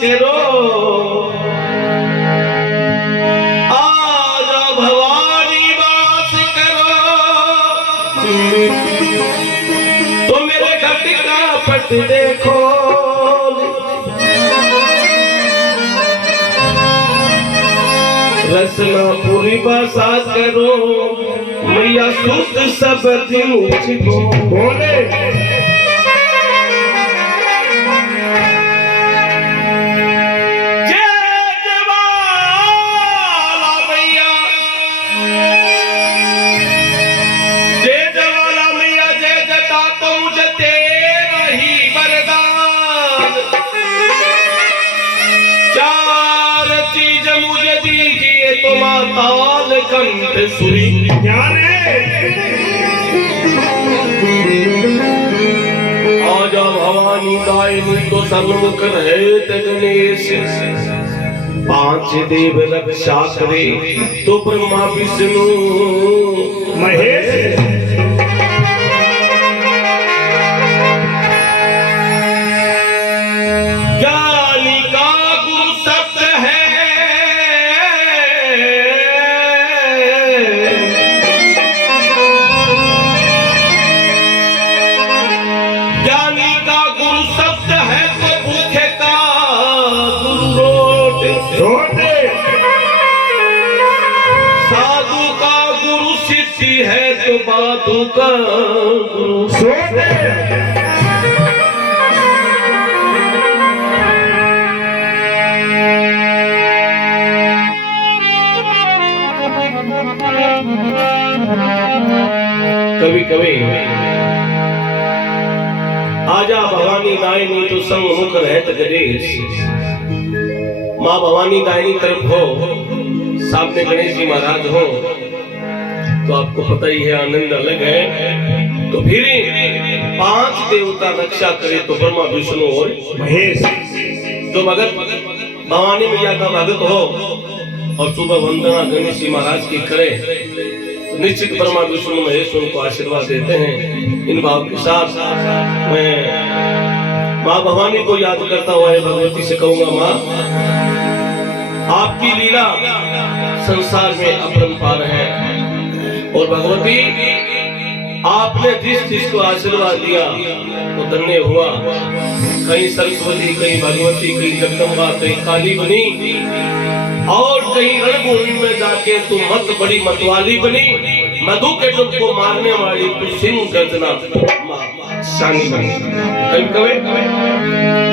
करो, आजा भवानी वास करो। तो मेरे घट का पट देखो, रसना पूरी बसा करो, मैया सुत सब दिन मुझको बोले। तो माताल कंठ सुरी ज्ञान है। आजा भवानी दायिनी तो सन्मुख रहे गणेश, पांच देव रक्षा करे तो ब्रह्मा विष्णु महेश। साधु का गुरु सिद्धि है तो बाधु का गुरु सोते। कभी कभी आजा भवानी दायिनी तो संग मुख रहत गणेश, माँ भवानी दायिनी तरफ हो, सामने गणेश जी महाराज हो, तो आपको पता ही है आनंद अलग है। तो फिर पांच देवता रक्षा करे तो ब्रह्मा विष्णु और महेश। तो भगत भवानी मैया का भगत हो और सुबह वंदना गणेश जी महाराज की करे, तो निश्चित ब्रह्मा विष्णु महेश उनको आशीर्वाद देते हैं। इन भाव के साथ मैं माँ भवानी को याद करता हुआ भगवती से कहूंगा, माँ आपकी लीला संसार में अपरंपार है, और भगवती आपने जिस चीज को आशीर्वाद दिया वो धन्य हुआ। कहीं सरस्वती, कहीं भगवती, कहीं जगदम्बा, कहीं काली बनी, और कहीं रणभूमि में जाके तू मत बड़ी मतवाली बनी, मधु के डुब को मारने वाली तू सिंह गर्जना शानी बनी। कभी कभी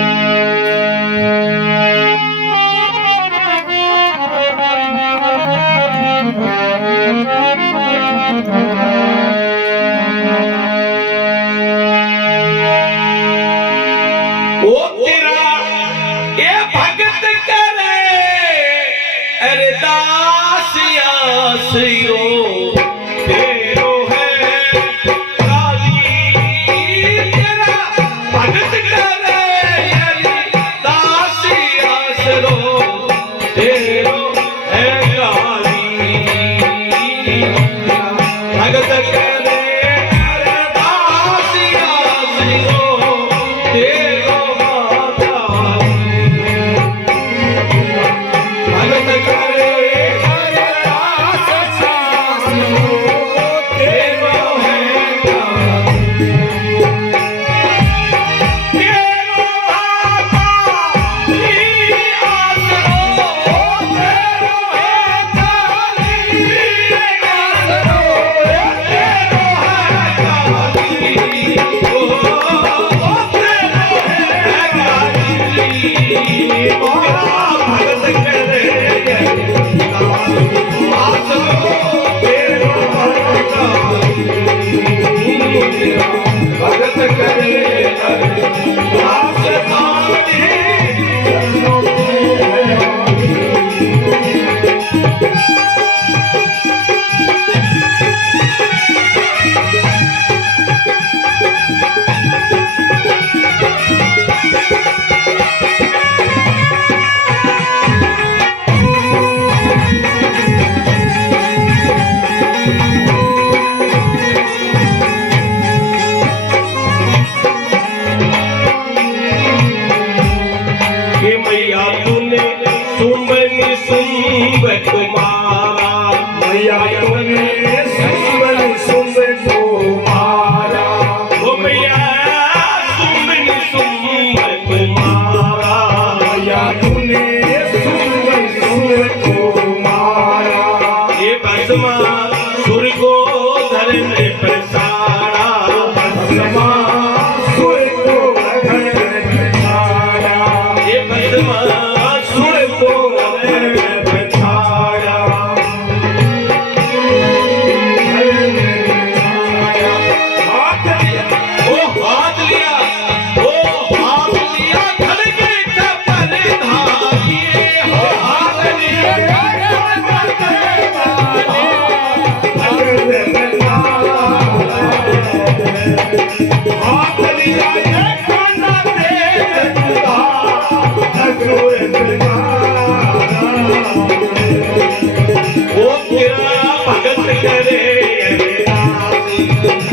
वो तेरा भगत करे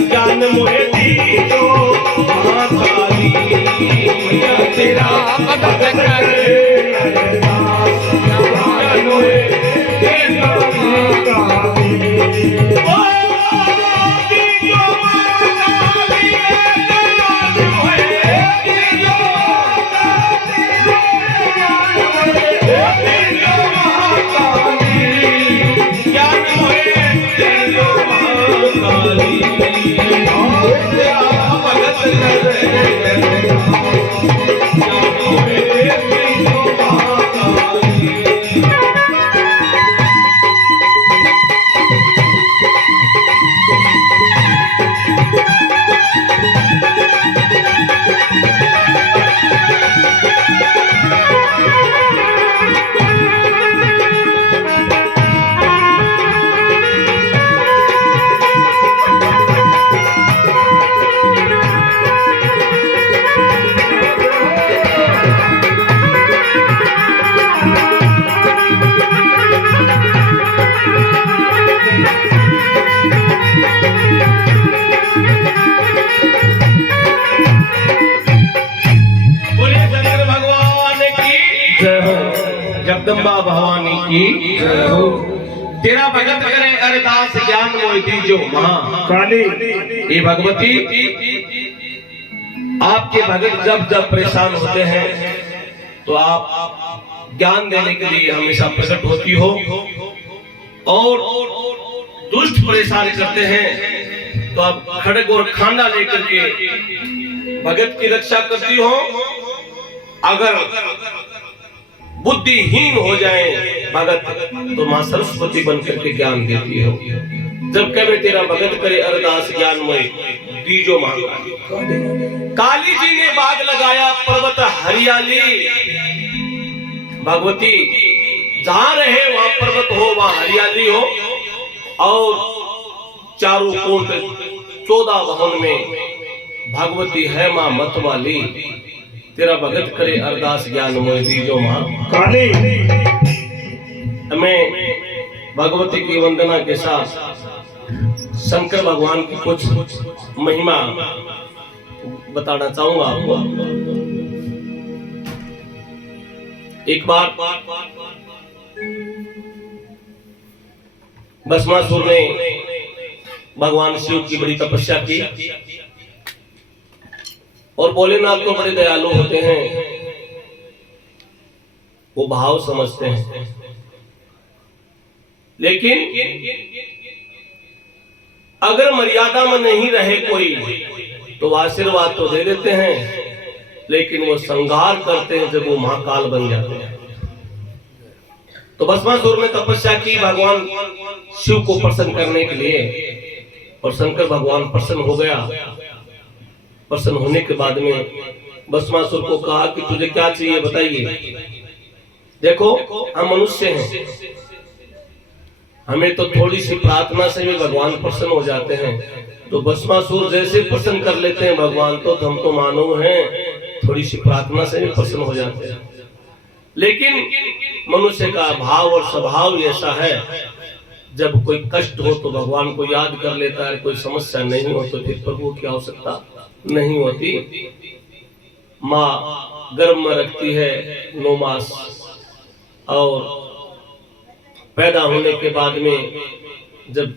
ज्ञान मोहे दीजो महाकाली तेरा भगत करे ज्ञान मोहे दीजो महाकाली जगदम्बा भवानी की जय हो। तेरा भगत करे अरदास ज्ञान मोहि दीजो महाकाली। ये भगवती आपके भगत जब जब परेशान होते हैं तो आप ज्ञान देने के लिए हमेशा प्रकट होती हो और दुष्ट परेशान करते हैं तो आप खड़ग और खांडा लेकर के भगत की रक्षा करती हो। अगर बुद्धिहीन हो जाए भगत तो मां सरस्वती बनकर के ज्ञान देती हो। जब कभी तेरा भगत करे अरदास ज्ञान मोहि दीजो महाकाली। काली जी ने बाग लगाया पर्वत हरियाली। भगवती जहां रहे वहां पर्वत हो वहां हरियाली हो और चारों कोट 14 भवन में भगवती है मां मतवाली। तेरा भगत करे अरदास ज्ञान मोहि दीजो महाकाली। मैं भगवती की वंदना के साथ शंकर भगवान की कुछ महिमा बताना चाहूंगा आपको। एक बार भस्मासुर ने भगवान शिव की बड़ी तपस्या की और भोलेनाथ तो बड़े दयालु होते हैं, वो भाव समझते हैं, लेकिन अगर मर्यादा में नहीं रहे कोई तो आशीर्वाद तो दे देते हैं, लेकिन वो संहार करते हैं जब वो महाकाल बन जाते हैं। तो भस्मासुर ने तपस्या की भगवान शिव को प्रसन्न करने के लिए और शंकर भगवान प्रसन्न हो गया। प्रसन्न होने के बाद में भस्मासुर को कहा कि तुझे क्या चाहिए बताइए। देखो हम मनुष्य हैं, हमें तो थोड़ी सी प्रार्थना से भी भगवान प्रसन्न हो जाते हैं। तो भस्मासुर जैसे प्रसन्न कर लेते हैं भगवान तो हम तो मानव हैं, थोड़ी सी प्रार्थना से भी प्रसन्न हो जाते हैं। लेकिन मनुष्य का भाव और स्वभाव ऐसा है, जब कोई कष्ट हो तो भगवान को याद कर लेता है, कोई समस्या नहीं हो तो फिर प्रभु की आवश्यकता नहीं होती। माँ गर्भ में रखती है 9 मास और पैदा होने के बाद में जब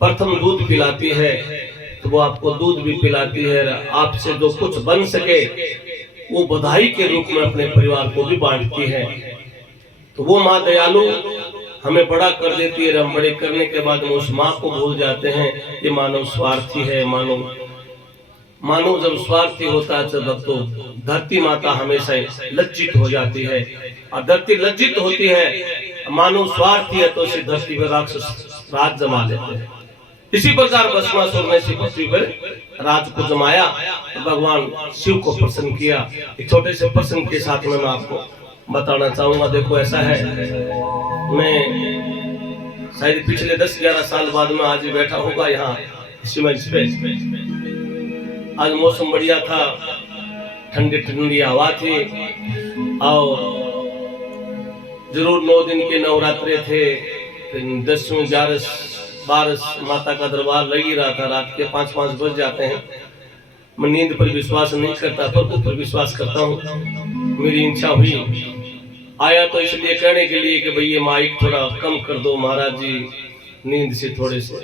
प्रथम दूध पिलाती है तो वो आपको दूध भी पिलाती है। आपसे जो कुछ बन सके वो बधाई के रूप में अपने परिवार को भी बांटती है। तो वो माँ दयालु हमें बड़ा कर देती है। हम बड़े करने के बाद उस माँ को भूल जाते हैं। ये मानव स्वार्थी है। मानव जब स्वार्थी होता है तब तो धरती माता हमेशा लज्जित हो जाती है, और धरती लज्जित होती है। मानव स्वार्थी है तो इसी धरती पर राक्षस राज जमा लेते हैं। इसी प्रकार भस्मासुर ने इसी पृथ्वी पर राज को जमाया, भगवान शिव को प्रसन्न किया। एक छोटे से प्रसंग के साथ में मैं आपको बताना चाहूंगा। देखो ऐसा है, मैं शायद पिछले 10-11 साल बाद में आज बैठा होगा यहाँ इसी मंच पे। आज मौसम बढ़िया था, ठंडी ठंडी हवा थी और जरूर 9 दिन के नवरात्रे थे। 10वीं 11 12 माता का दरबार लग ही रहा था। रात के 5-5 बज जाते हैं। मैं नींद पर विश्वास नहीं करता, प्रभु पर विश्वास करता हूँ। मेरी इच्छा हुई, आया तो इसलिए कहने के लिए कि भैया माइक थोड़ा कम कर दो महाराज जी, नींद से थोड़े से